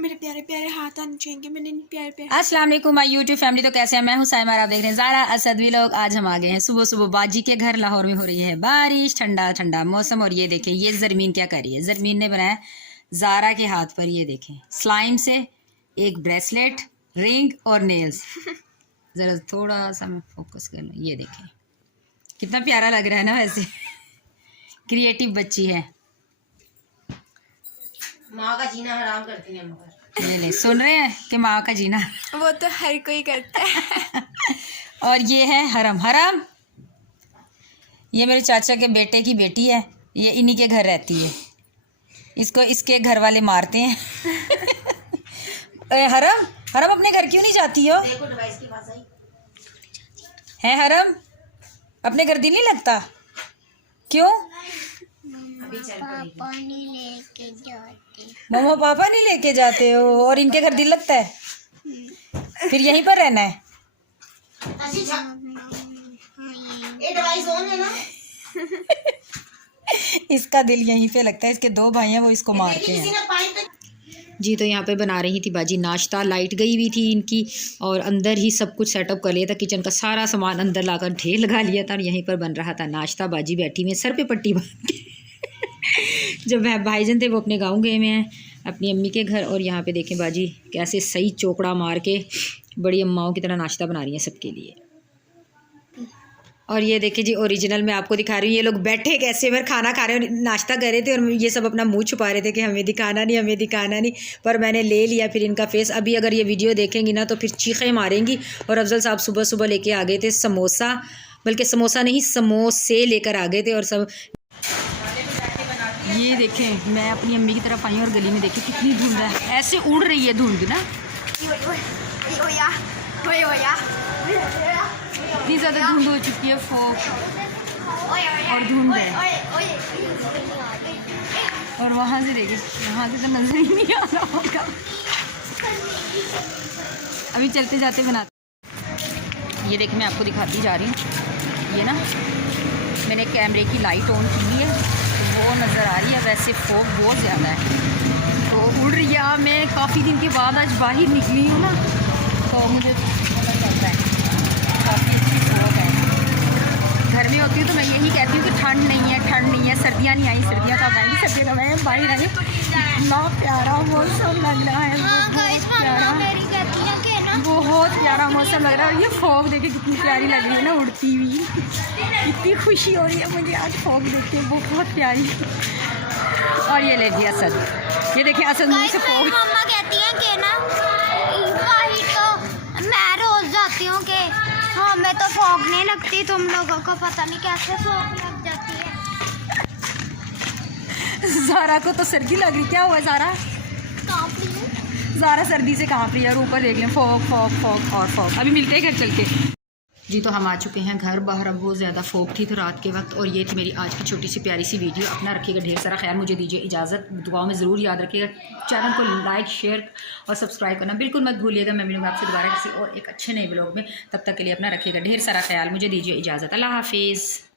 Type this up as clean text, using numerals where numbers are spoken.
मेरे प्यारे प्यारे हाथ आने चाहिए, मैंने प्यारे प्यारे। अस्सलाम वालेकुम माय यूट्यूब फैमिली। तो कैसे हैं? मैं हूं साइमा, आप देख रहे हैं ज़ारा असद भी लोग। आज हम आ गए हैं सुबह सुबह बाजी के घर। लाहौर में हो रही है बारिश, ठंडा ठंडा मौसम। और ये देखें ये ज़रमीन क्या कर रही है। ज़रमीन ने बनाया ज़ारा के हाथ पर, ये देखें स्लाइम से एक ब्रेसलेट, रिंग और नेल्स। ज़रा थोड़ा सा मैं फोकस कर लूँ, ये देखें कितना प्यारा लग रहा है ना। वैसे क्रिएटिव बच्ची है। माँ का जीना हराम करती है मगर। ये ले, सुन रहे हैं कि माँ का जीना वो तो हर कोई करता है। और ये है हरम। हरम ये मेरे चाचा के बेटे की बेटी है, ये इन्हीं के घर रहती है। इसको इसके घर वाले मारते हैं। हरम हरम अपने घर क्यों नहीं जाती हो? देखो डिवाइस के पास आई है हरम, अपने घर दिल नहीं लगता क्यों? अभी चल पड़ेगी। पापा नहीं लेके जाते। मम्मा पापा नहीं लेके जाते हो और इनके घर दिल लगता है, फिर यहीं पर रहना है। ये डिवाइस ऑन है ना? इसका दिल यहीं पे लगता है। इसके दो भाई हैं, वो इसको मारते हैं। किसी ने पाइप जी तो यहाँ पे बना रही थी बाजी नाश्ता। लाइट गई हुई थी इनकी और अंदर ही सब कुछ सेटअप कर लिया था। किचन का सारा सामान अंदर लाकर ढेर लगा लिया था और यहीं पर बन रहा था नाश्ता। बाजी बैठी हुई है सर पे पट्टी बांध के। जब भाईजान थे वो अपने गांव गए हुए हैं अपनी अम्मी के घर। और यहाँ पे देखें बाजी कैसे सही चोकड़ा मार के बड़ी अम्माओं की तरह नाश्ता बना रही हैं सबके लिए। और ये देखिए जी ओरिजिनल मैं आपको दिखा रही हूँ। ये लोग बैठे कैसे फिर खाना खा रहे हैं, नाश्ता कर रहे थे और ये सब अपना मुंह छुपा रहे थे कि हमें दिखाना नहीं हमें दिखाना नहीं। पर मैंने ले लिया फिर इनका फेस। अभी अगर ये वीडियो देखेंगी ना तो फिर चीखें मारेंगी। और अफजल साहब सुबह सुबह लेके आ गए थे समोसा, बल्कि समोसा नहीं समोसे लेकर आ गए थे। और सब ये देखें मैं अपनी अम्मी की तरफ आई हूँ और गली में देखें कितनी धुंध है, ऐसे उड़ रही है धुंध ना। इतनी ज़्यादा धुंध हो चुकी है, फॉग और धुंध है। और वहाँ से देखिए, वहाँ से तो नजर ही नहीं आ रहा होगा। अभी चलते जाते बनाते। ये देखिए मैं आपको दिखाती जा रही हूँ। ये ना मैंने कैमरे की लाइट ऑन की हुई है तो वो नज़र आ रही है। वैसे फॉग बहुत ज़्यादा है तो उड़ रही है। मैं काफ़ी दिन के बाद आज बाहर निकली हूँ ना तो मुझे पता चलता है काफ़ी अच्छी फॉग है। घर में होती हूँ तो मैं यही कहती हूँ कि ठंड नहीं है, सर्दियाँ नहीं आई, सर्दियाँ कब आएंगी, सर्दियाँ कब आएंगी। बाहर आई इतना प्यारा मौसम लग रहा है, बहुत प्यारा मौसम लग रहा है। और ये फॉग देखे कितनी प्यारी लग रही है ना उड़ती हुई। इतनी खुशी हो रही है मुझे आज फॉग देख के, बहुत प्यारी। और ये ले जी असद, ये देखें असद मुझे से फॉग। मम्मा कहती हैं कि ना वही तो मैं रोज जाती हूँ कि हमें तो फॉग नहीं लगती, तुम लोगों को पता नहीं कैसे फॉग लग जाती है। ज़ारा को तो सर्दी लग रही, क्या हुआ ज़ारा? ज़ारा सर्दी से काँप रही है। और ऊपर देख लें फॉग फॉग फॉग और फॉग। अभी मिलते हैं घर चल के। जी तो हम आ चुके हैं घर। बाहर अब बहुत ज़्यादा फॉग थी तो रात के वक्त। और ये थी मेरी आज की छोटी सी प्यारी सी वीडियो। अपना रखिएगा ढेर सारा ख्याल, मुझे दीजिए इजाज़त। दुआओं में ज़रूर याद रखिएगा। चैनल को लाइक शेयर और सब्सक्राइब करना बिल्कुल मत भूलिएगा। मैं मिलूँगा आपसे दोबारा किसी और एक अच्छे नए ब्लॉग में। तब तक के लिए अपना रखिएगा ढेर सारा ख्याल, मुझे दीजिए इजाज़त। अल्लाह हाफिज़।